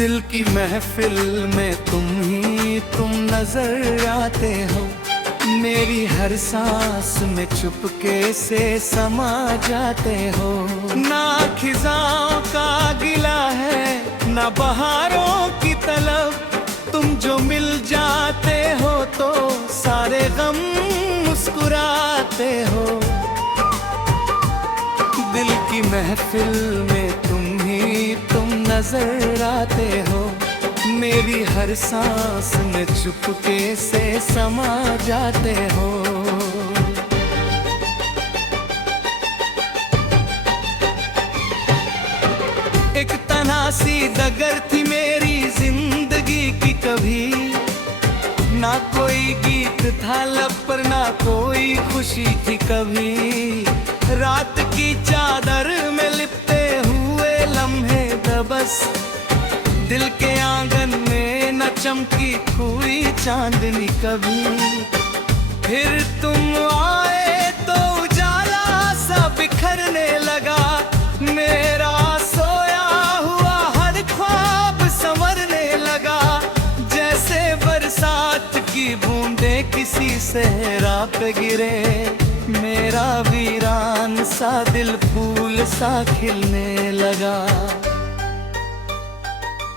दिल की महफिल में तुम नजर आते हो। मेरी हर सांस में चुपके से समा जाते हो। ना खिजाओं का गिला है ना बहारों की तलब, तुम जो मिल जाते हो तो सारे गम मुस्कुराते हो। दिल की महफिल में तुम नजर आते हो। मेरी हर सांस में चुपके से समा जाते हो। एक तन्हासी डगर थी मेरी जिंदगी की, कभी ना कोई गीत था लब पर ना कोई खुशी थी कभी। रात की चादर में लिपटे हुए लम्हे दबस, दिल के आंगन में न चमकी कोई चांदनी कभी। फिर तुम आए तो उजाला सा बिखरने लगा, मेरा सोया हुआ हर ख्वाब संवरने लगा। जैसे बरसात की बूंदें किसी सहरा पे गिरे, मेरा वीरान सा दिल फूल सा खिलने लगा।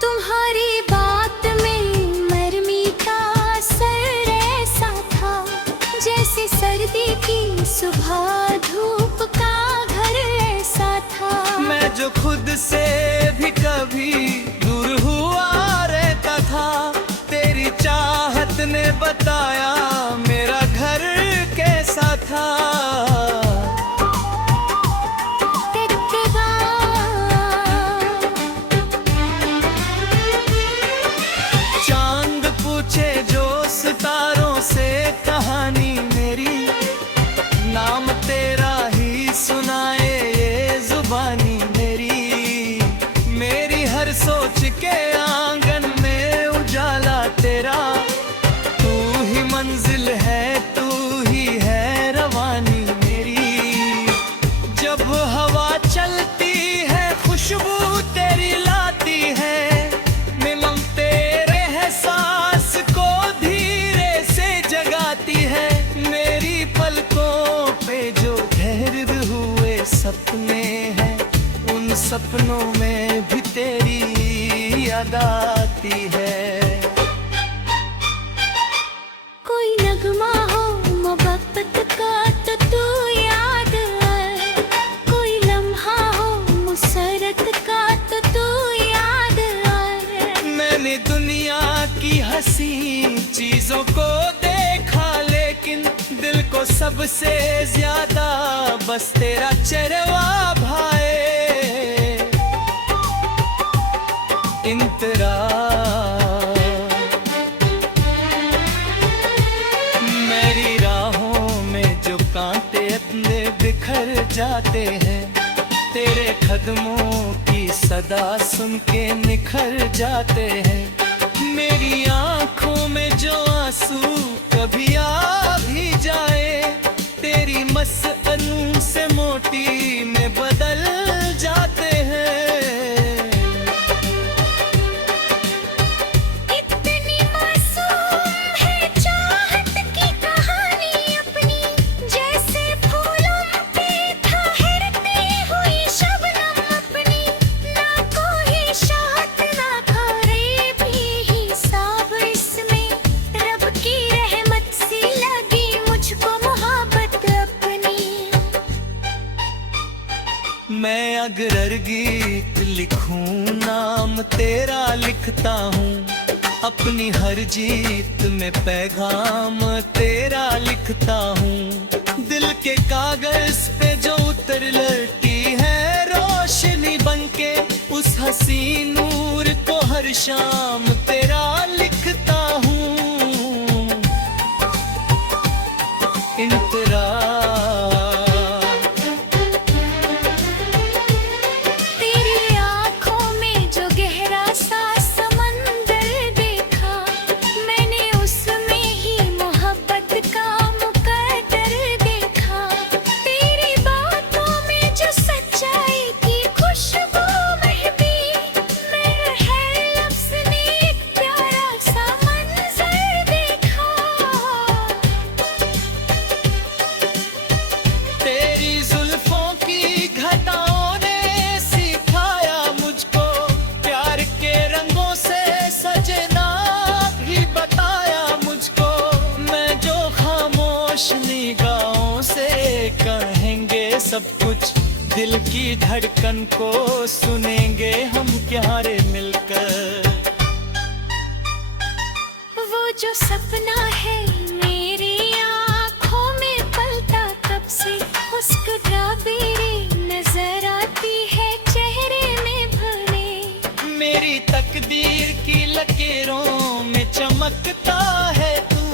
तुम्हारी बात में मरमी का असर ऐसा था, जैसे सर्दी की सुबह धूप का घर ऐसा था। मैं जो खुद से भी कभी दूर हुआ रहता था, तेरी चाहत ने बताया मेरा घर कैसा था। चांद पूछे जो सितारों से कहानी मेरी, नाम तेरा ही सुनाए ये जुबानी मेरी। मेरी हर सोच के आंगन में उजाला तेरा, तू ही मंजिल है तू ही है रवानी मेरी। जब हवा चलती है खुशबू तेरी लाती है, मिलन तेरे एहसास को धीरे से जगाती है। मेरी पलकों पे जो ठहरे हुए सपने हैं, उन सपनों में भी तेरी याद आती है। कोई नगमा हो मोहब्बत का तो तू याद आए, कोई लम्हा हो मुसरत का तो तू याद आए। मैंने दुनिया की हसीन चीजों को देखा, लेकिन दिल को सबसे ज्यादा बस तेरा चेहरा भाए। इंतरा मेरी राहों में जो कांटे अपने बिखर जाते हैं, तेरे कदमों की सदा सुन के निखर जाते हैं। मेरी आंखों में जो आंसू कभी आ भी जाए, तेरी मसअन से मोती में बदल जाते हैं। इतनी मासूम है चाहत की कहानी अपनी, जैसे फूलों पे ठहरती हुई शबनम अपनी। ना कोई शात ना करे भी हिसाब इसमें, रब की रहमत सी लगी मुझको मोहब्बत अपनी। मैं अगर गीत लिखूं नाम तेरा लिखता हूँ, अपनी हर जीत में पैगाम तेरा लिखता हूँ। दिल के कागज पे जो उतर लड़की है रोशनी बनके, उस हसी नूर को हर शाम तेरा लिखता हूँ। इंतरा तेरी आँखों में जो गहरा सा समंदर देखा, मैंने उसमें ही मोहब्बत का मुकद्दर देखा। तेरी बातों में जो सच्चाई की खुशबू महकी, मैं हर लफ्ज़ सब कुछ दिल की धड़कन को सुनेंगे हम क्यारे मिलकर। वो जो सपना है मेरी आँखों में पलता कब से, मुस्कुराती नजर आती है चेहरे में भले। मेरी तकदीर की लकीरों में चमकता है तू,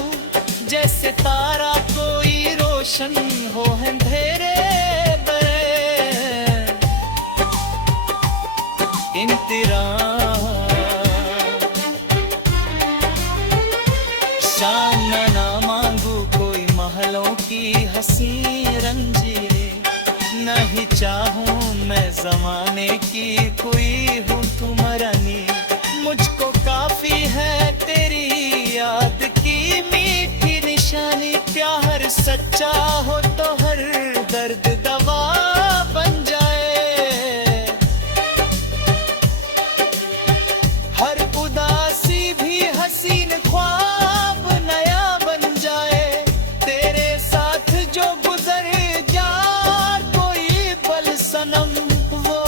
जैसे तारा कोई रोशन हो अंधेरे में। इंतरा शान ना मांगू कोई महलों की हंसी रंजीरे, नहीं चाहूं मैं जमाने की कोई हूँ तुम्हारा नी। मुझको काफी है तेरी याद की मीठी निशानी, प्यार सच्चा हो तो हर दर्द दवा बन जाए, हर उदासी भी हसीन ख्वाब नया बन जाए। तेरे साथ जो गुजर जाए कोई पल सनम, वो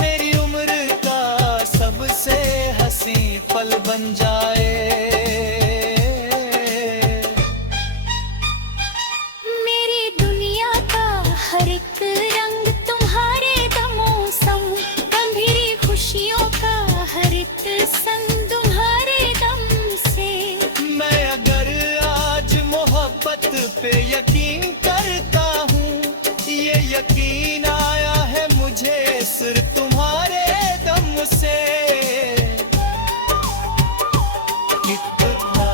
मेरी उम्र का सबसे हंसी पल बन जाए। मेरी दुनिया का हर एक रंग तुम्हारे दमों संग, गंभीरी खुशियों का हर एक संग तुम्हारे दम से। मैं अगर आज मोहब्बत पे यकीन करता हूँ, ये यकीन आया है मुझे सिर्फ तुम्हारे दम से। कितना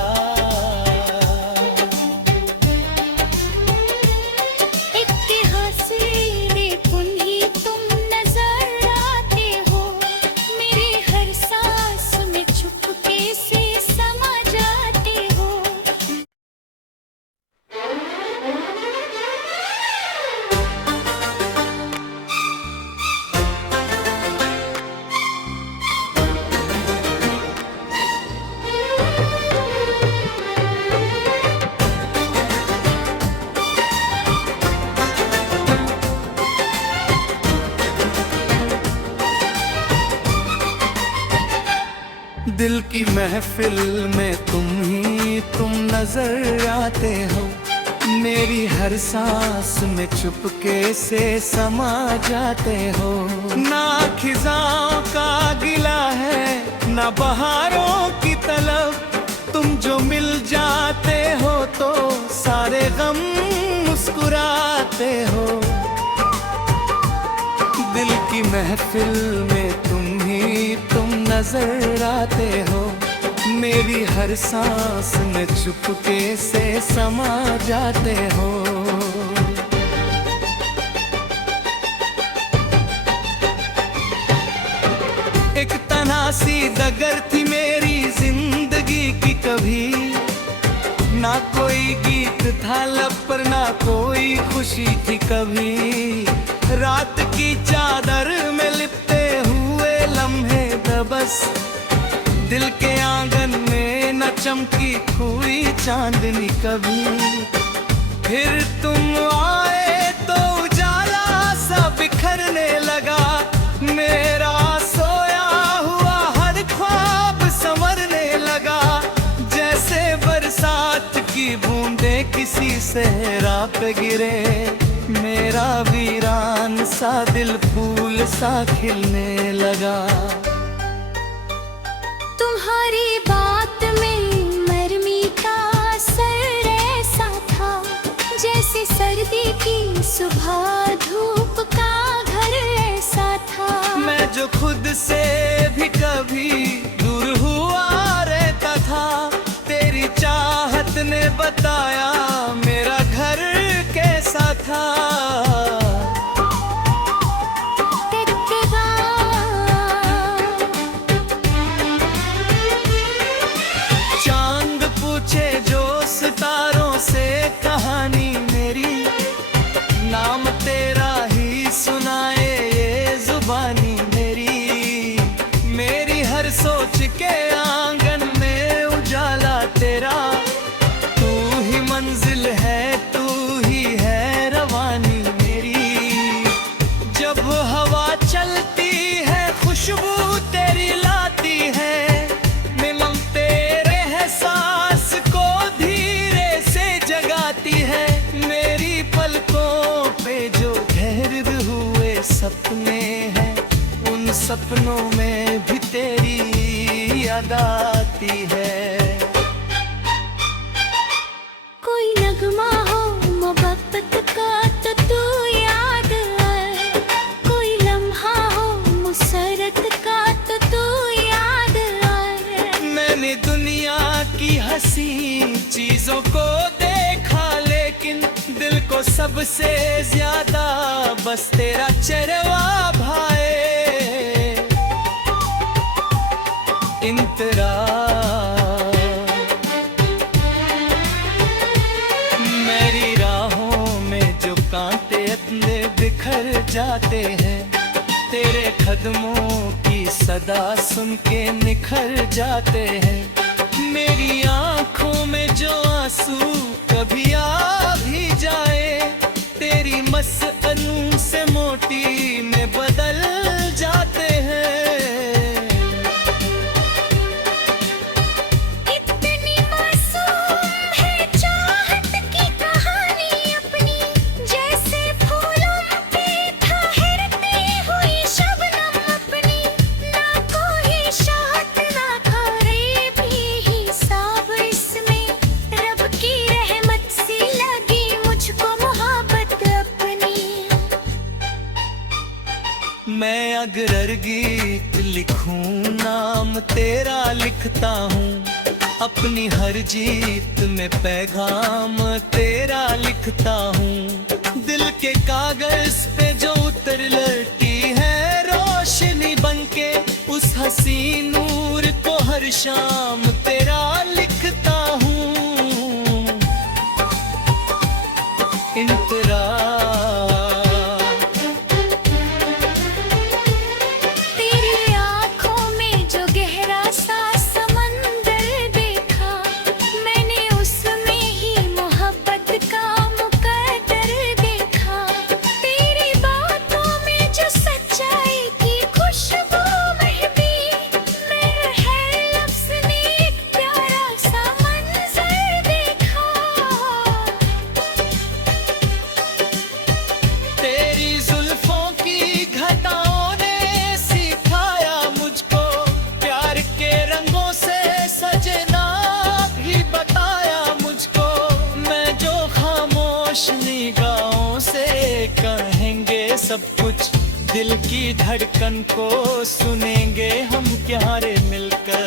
इतिहास रे पुन्ही तुम नजर आते हो, मेरी हर सांस में चुपके से समा जाते हो। दिल की महफिल में तुम नजर आते हो, मेरी हर सांस में चुपके से समा जाते हो। ना खिजाओं का गिला है ना बहारों की तलब, तुम जो मिल जाते हो तो सारे गम मुस्कुराते हो। दिल की महफिल में तुम नजर आते हो, मेरी हर सांस में चुपके से समा जाते हो। एक तनासी डगर थी मेरी जिंदगी की, कभी ना कोई गीत था लब पर ना कोई खुशी थी कभी। रात की चादर में लिपटे हुए लम्हे दबस, दिल के आंगन में न चमकी कोई चांदनी कभी। फिर तुम आए तो उजाला सा बिखरने लगा, मेरा सोया हुआ हर ख्वाब संवरने लगा। जैसे बरसात की बूंदें किसी सहरा पे गिरे, मेरा वीरान सा दिल फूल सा खिलने लगा। तुम्हारी बात में नरमी का असर ऐसा था, जैसे सर्दी की सुबह धूप का घर ऐसा था। मैं जो खुद से भी कभी दूर हुआ रहता था, तेरी चाहत ने बताया मेरा घर कैसा था। चांद पूछे जो सितारों से कहानी मेरी, नाम तेरा ही सुनाए ये जुबानी मेरी। मेरी हर सोच के आंगन में उजाला तेरा, तू ही मंजिल सपनों में भी तेरी याद आती है। कोई नगमा हो मोहब्बत का तो तू याद आए, कोई लम्हा हो मुसरत का तो तू याद आए। मैंने दुनिया की हंसी चीजों को देखा, लेकिन दिल को सबसे ज्यादा बस तेरा चेहरा भाए। इंतरा मेरी राहों में जो कांटे अपने बिखर जाते हैं, तेरे कदमों की सदा सुन के निखर जाते हैं। मेरी आंखों में जो आंसू कभी आ भी जाए, तेरी मसअलू से मोती में बदल जाते हैं। इतनी मासूम है चाहत की कहानी अपनी, जैसे फूलों पे ठहरती हुई शबनम अपनी। ना कोई शात ना करे भी हिसाब इसमें, रब की रहमत सी लगी मुझको मोहब्बत अपनी। मैं अगर गीत लिखूं नाम तेरा लिखता हूँ, अपनी हर जीत में पैगाम तेरा लिखता हूँ। दिल के कागज पे जो उतर लटी है रोशनी बनके, उस हसी नूर को हर शाम तेरा लिखता हूँ। इंतरा तेरी आँखों में जो गहरा सा समंदर देखा, मैंने उसमें ही मोहब्बत का मुकद्दर देखा। तेरी बातों में जो सच्चाई की खुशबू महकी, मेरे हर लफ्ज़ ने एक प्यारा सा मंज़र देखा। तेरी जुल्फों की घटाओं ने सिखाया मुझको, प्यार के रंगों से सजना भी बताया मुझको। मैं जो खामोश निगाहों से कहेंगे सब कुछ, दिल की धड़कन को सुनेंगे हम क्यारे मिलकर।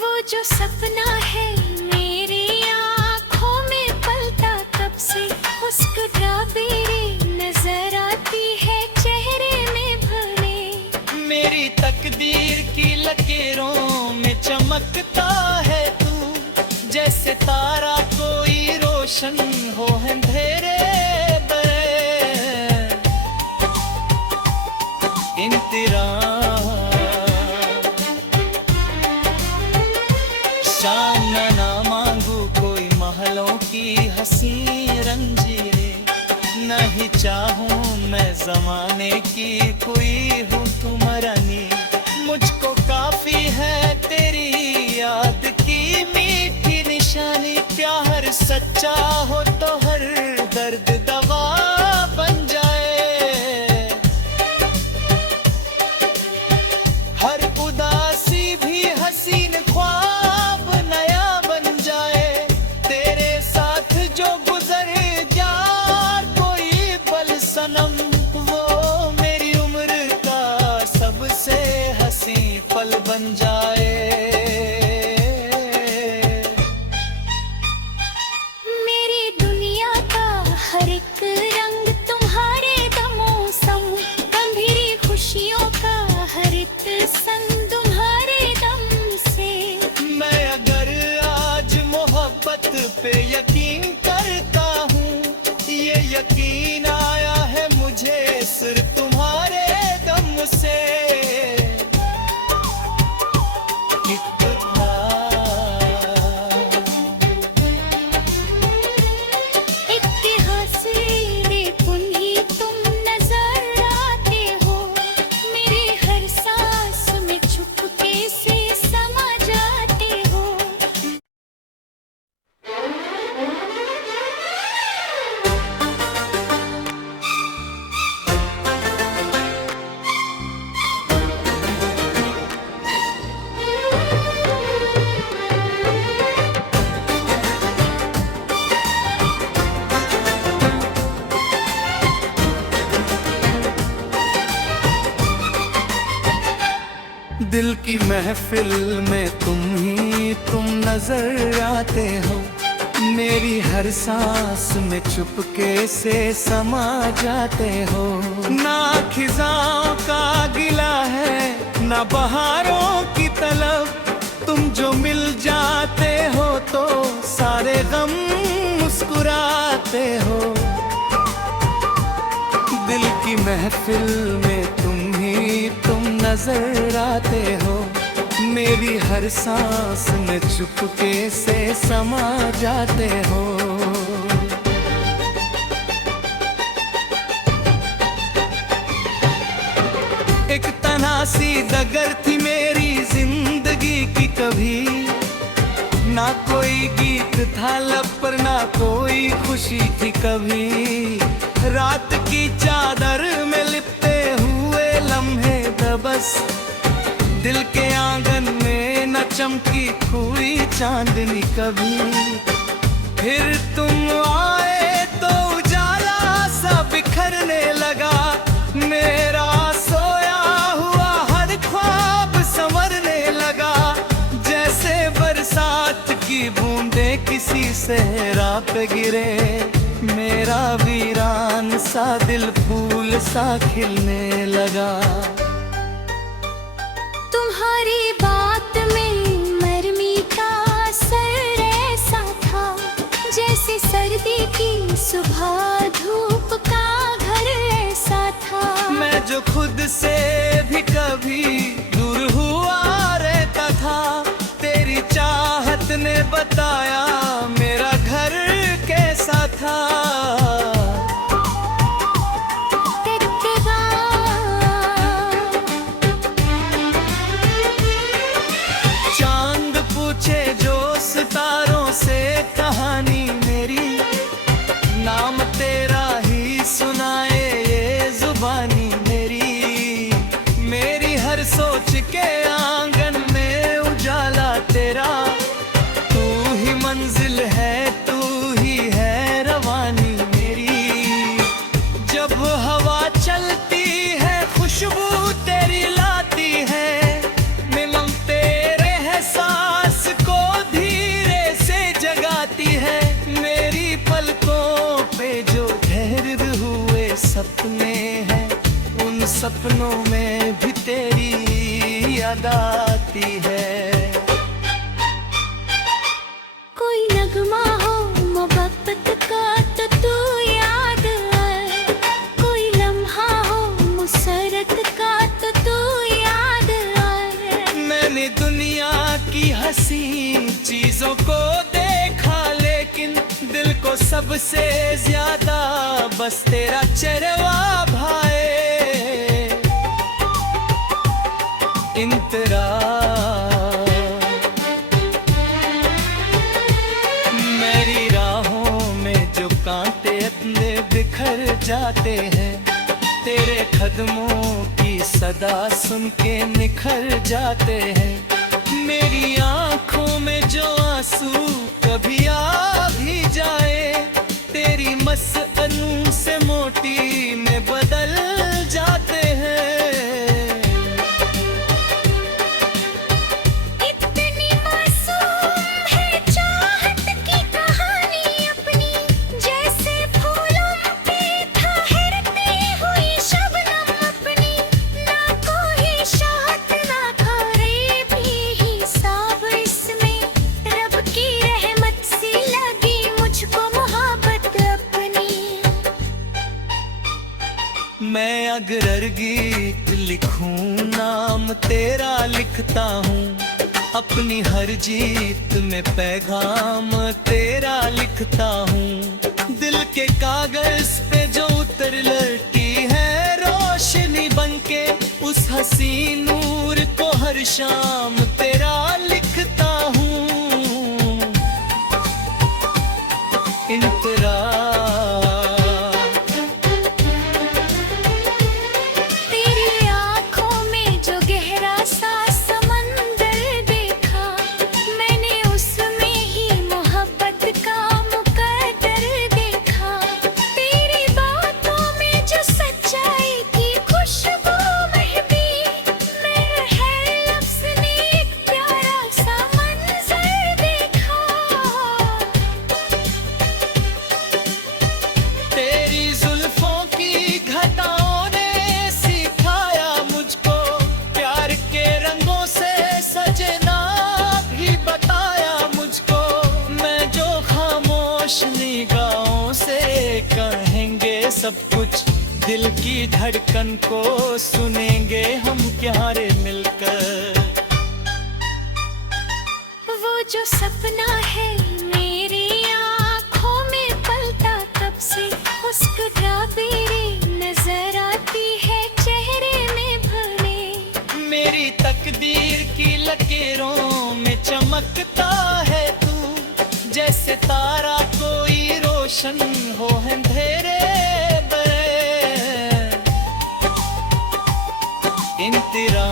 वो जो सपना है मेरी आँखों में पलता कब से, उसको ड्राबेरी नजर आती है चेहरे में भरे। मेरी तकदीर की लकीरों में चमकता है तू, जैसे तारा कोई रोशन हो अंधेरे बरे। इंतरा शान ना मांगू कोई महलों की हंसी रंजीरें, नहीं चाहूं मैं जमाने की कोई हुक्म रानी। मुझको काफी है तेरी याद की मीठी निशानी, प्यार सच्चा हो तो हर दर्द दवा बन जाए। हर उदासी भी हसीन ख्वाब नया बन जाए, तेरे साथ जो गुजर जा कोई पल सनम, वो मेरी उम्र का सबसे हसी पल बन जाए। मेरी दुनिया का हर एक रंग तुम्हारे दमों संग, गंभीरी खुशियों का हर एक संग तुम्हारे दम से। मैं अगर आज मोहब्बत पे यकीन करता हूँ, ये यकीन आया है मुझे सिर्फ तुम्हारे दम से। कितना इतिहास रे पुन्ही तुम नजर आते हो, मेरी हर सांस में चुपके से समा जाते हो। की महफिल में तुम नजर आते हो। मेरी हर सांस में चुपके से समा जाते हो। ना खिजाओं का गिला है ना बहारों की तलब, तुम जो मिल जाते हो तो सारे गम मुस्कुराते हो। दिल की महफिल में तुम नजर आते हो। मेरी हर सांस में चुपके से समा जाते हो। एक तन्हासी डगर थी मेरी जिंदगी की, कभी ना कोई गीत था लब पर ना कोई खुशी थी कभी। रात की चादर में लिपटे हुए लम्हे दबस, दिल के आंगन में न चमकी हुई चांदनी कभी। फिर तुम आए तो उजाला सा बिखरने लगा, मेरा सोया हुआ हर ख्वाब संवरने लगा। जैसे बरसात की बूंदे किसी सहरा पे गिरे, मेरा वीरान सा दिल फूल सा खिलने लगा। तुम्हारी बात में मरमी का असर ऐसा था, जैसे सर्दी की सुबह धूप का घर ऐसा था। मैं जो खुद से भी कभी दूर हुआ रहता था, तेरी चाहत ने बताया मेरा घर कैसा था। चांद पूछे जो सितारों से कहानी मेरी, नाम तेरा ही सुनाए ये जुबानी मेरी। मेरी हर सोच के आंगन में उजाला तेरा, तू ही मंजिल है तू ही है रवानी मेरी। जब हवा चलती है खुशबू तेरी लाती है, मिलन तेरे एहसास को धीरे से जगाती है। मेरी पलकों पे जो ठहर हुए सपने हैं, उन सपनों में भी तेरी याद आती है। कोई नगमा हो मोहब्बत का तो तू याद आए, कोई लम्हा हो मुसरत का तो तू याद आए। मैंने दुनिया की हंसी चीजों को देखा, लेकिन दिल को सबसे ज्यादा बस तेरा चेहरा भाए। इंतरा मेरी राहों में जो कांटे अपने बिखर जाते हैं, तेरे कदमों की सदा सुन के निखर जाते हैं। मेरी आंखों में जो आंसू कभी आ भी जाए, तेरी मसअन से मोटी में बदल जाते हैं। इतनी मासूम है चाहत की कहानी अपनी, जैसे फूलों पे ठहरती हुई शबनम अपनी। ना कोई शौक ना कोई भी हिसाब इसमें, रब की रहमत सी लगी मुझको मोहब्बत अपनी। मैं अगर गीत लिखूं नाम तेरा लिखता हूँ, अपनी हर जीत में पैगाम तेरा लिखता हूँ। दिल के कागज पे जो उतर लड़ती है रोशनी बनके, उस हसी नूर को हर शाम तेरा लिखता हूँ। इंतरा तेरी आँखों में जो गहरा सा समंदर देखा, मैंने उसमें ही मोहब्बत का मुकद्दर देखा। तेरी बातों में जो सच्चाई की खुशबू महकी, मेरे हर लफ्ज़ ने दिल की धड़कन को सुनेंगे हम क्यारे मिलकर। वो जो सपना है मेरी आँखों में पलता कब से, मुस्कुराती नजर आती है चेहरे में भरे। मेरी तकदीर की लकीरों में चमकता है तू, जैसे तारा कोई रोशन हो अंधेरे बरे। इंतरा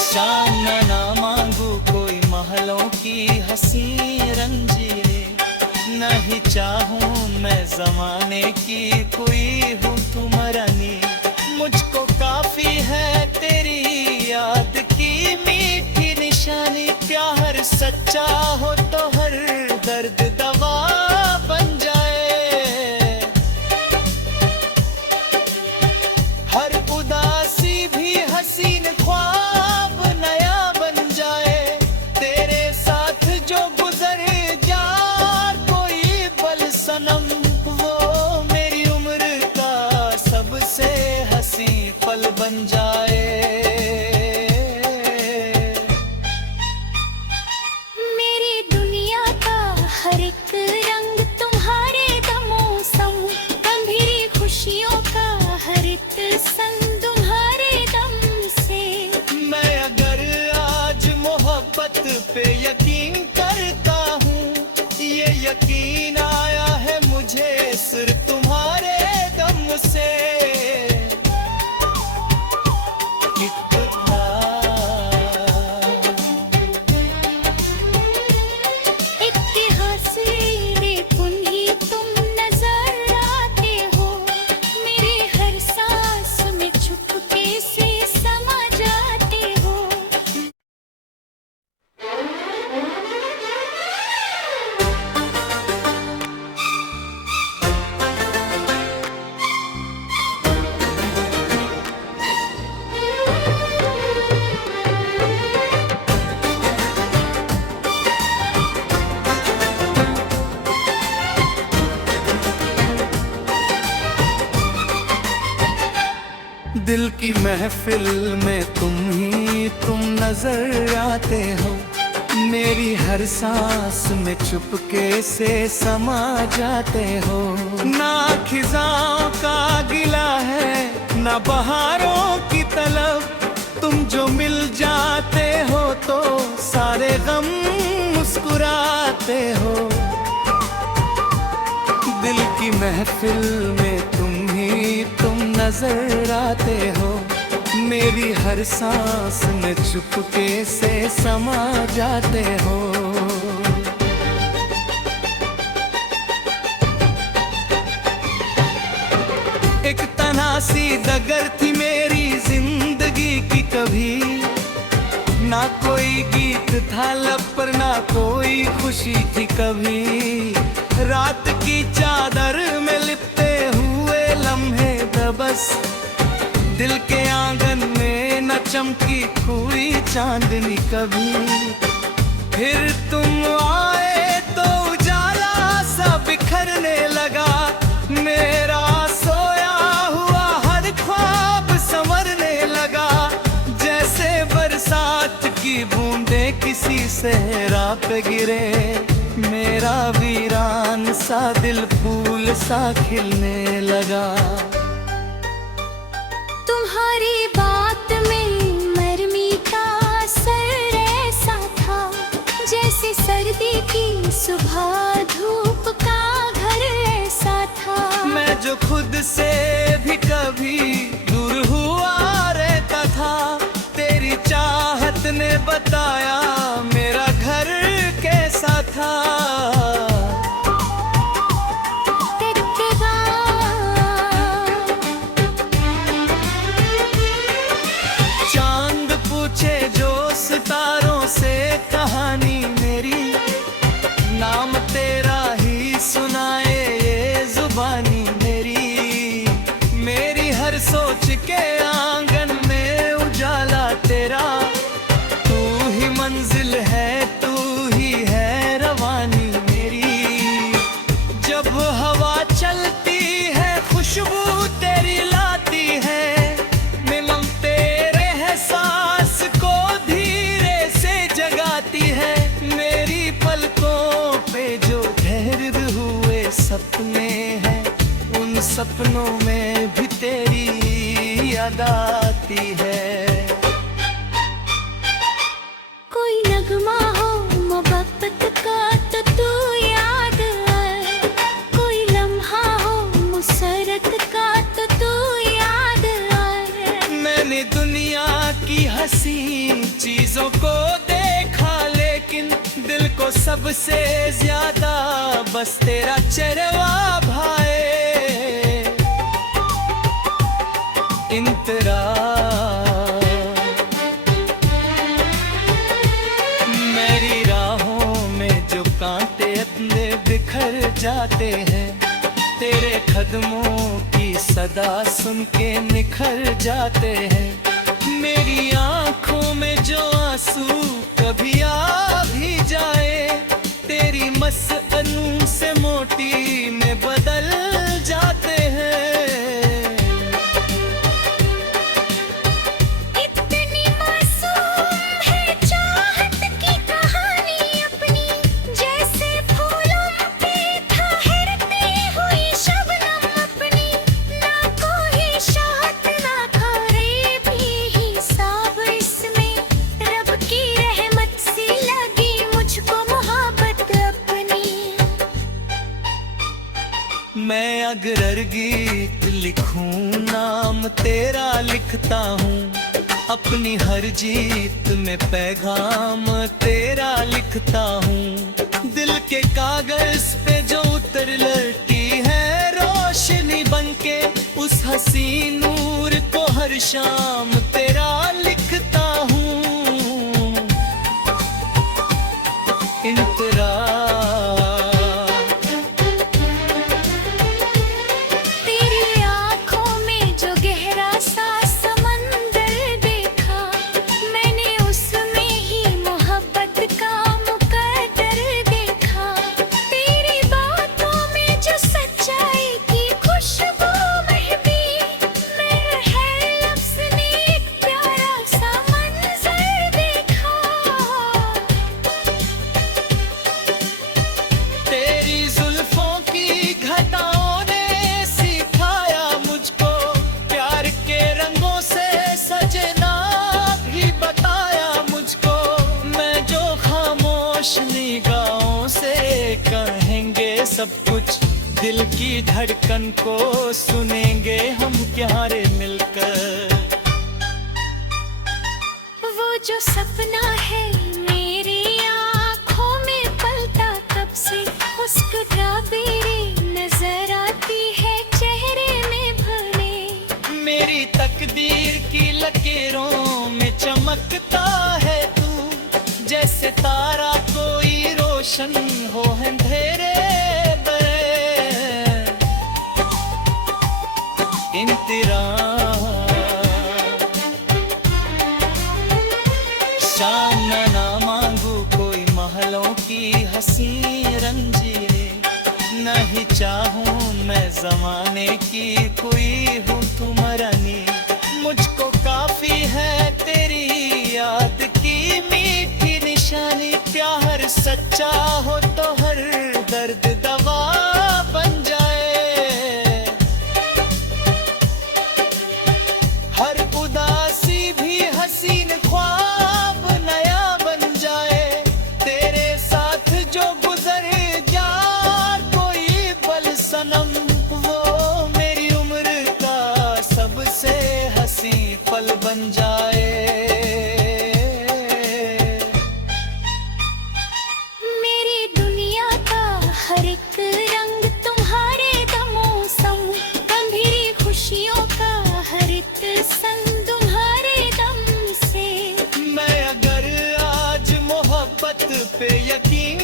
शान ना मांगू कोई महलों की हंसी रंजीरे, नहीं चाहूं मैं जमाने की कोई हूँ तुम रानी। मुझको काफी है तेरी याद की मीठी निशानी, प्यार सच्चा हो तो हर दर्द दवा बन जाए, हर उदासी भी हसीन ख्वाब नया बन जाए। तेरे साथ जो गुजर जा कोई पल सनम, वो मेरी उम्र का सबसे हसी पल बन जाए। मेरी दुनिया का हर एक रंग तुम्हारे दमों संग, गंभीरी खुशियों का हर एक संग तुम्हारे दम से। मैं अगर आज मोहब्बत पे यकीन करता हूँ, ये यकीन आया है मुझे सिर्फ तुम्हारे दम से। कितना इतिहास रे पुन्ही तुम नजर आते हो, मेरी हर सांस में चुपके से समा जाते हो। दिल की महफिल में तुम नजर आते हो, मेरी हर सांस में चुपके से समा जाते हो। ना खिजाओं का गिला है ना बहारों की तलब, तुम जो मिल जाते हो तो सारे गम मुस्कुराते हो। दिल की महफिल में तुम नजर आते हो, मेरी हर सांस में चुपके से समा जाते हो। एक तन्हासी डगर थी मेरी जिंदगी की, कभी ना कोई गीत था लब पर ना कोई खुशी थी कभी। रात की चादर में लिपटे हुए लम्हे दबस, दिल के आंगन में न चमकी कोई चांदनी कभी। फिर तुम आए तो उजाला सा बिखरने लगा, मेरा सोया हुआ हर ख्वाब संवरने लगा। जैसे बरसात की बूंदें किसी सहरा पे गिरे, मेरा वीरान सा दिल फूल सा खिलने लगा। तुम्हारी बात में नरमी का असर ऐसा था, जैसे सर्दी की सुबह धूप का घर ऐसा था। मैं जो खुद से भी कभी दूर हुआ रहता था, तेरी चाहत ने बताया मेरा घर कैसा था। चांद पूछे जो सितारों से कहानी मेरी, नाम तेरा ही सुनाए ये जुबानी मेरी। मेरी हर सोच के आंगन में उजाला तेरा, तू ही मंजिल है तू ही है रवानी मेरी। जब सपनों में भी तेरी याद आती है। कोई नगमा हो मोहब्बत का तो तू याद आए, कोई लम्हा हो मुसरत का तो तू याद आए। मैंने दुनिया की हसीन चीजों को देखा, लेकिन दिल को सबसे ज्यादा बस तेरा चेहरा भाए। इंतरा मेरी राहों में जो कांटे अपने बिखर जाते हैं, तेरे कदमों की सदा सुन के निखर जाते हैं। मेरी आंखों में जो आंसू कभी आ भी जाए, तेरी मसअनों से मोटी में बदल जाते हैं। इतनी मासूम है चाहत की कहानी अपनी, जैसे फूलों पे ठहरती हुई शबनम अपनी। ना कोई शाहत ना खारे भी हिसाब इसमें, रब की रहमत सी लगी मुझको मोहब्बत अपनी। मैं अगर गीत लिखूं नाम तेरा लिखता हूँ, अपनी हर जीत में पैगाम तेरा लिखता हूँ। दिल के कागज पे जो उतर लड़ती है रोशनी बनके, उस हसीन नूर को हर शाम तेरा लिखता हूँ। इंतरा तेरी आँखों में जो गहरा सा समंदर देखा, मैंने उसमें ही मोहब्बत का मुकद्दर देखा। तेरी बातों में जो सच्चाई की खुशबू महकी, मेरे हर लफ्ज़ ने एक प्यारा सा मंजर देखा। तेरी जुल्फों की घटाओं ने सिखाया मुझको, प्यार के रंगों से सजना भी बताया मुझको। मैं जो खामोश निगाहों से कहेंगे सब कुछ, दिल की धड़कन को सुनेंगे हम क्यारे मिलकर। वो जो सपना है मेरी आँखों में पलता कब से, उसको ड्राबेरी नजर आती है चेहरे में भले। मेरी तकदीर की लकीरों में चमकता है तू, जैसे तारा कोई रोशन हो अंधेरे बरे। इंतरा शाम ना मांगू कोई महलों की हंसी रंजीरे, नहीं चाहूं मैं जमाने की कोई हूँ तुम रानी। मुझको काफी है तेरी याद की मीठी निशानी, प्यार सच्चा हो तो हर दर्द दवा बन जाए। हर उदासी भी हसीन ख्वाब नया बन जाए, तेरे साथ जो गुजर जाए कोई पल सनम, वो मेरी उम्र का सबसे हसी पल बन जाए। मेरी दुनिया का हर एक रंग तुम्हारे दमों संग, गंभीरी खुशियों का हर एक संग तुम्हारे दम से। मैं अगर आज मोहब्बत पे यकीन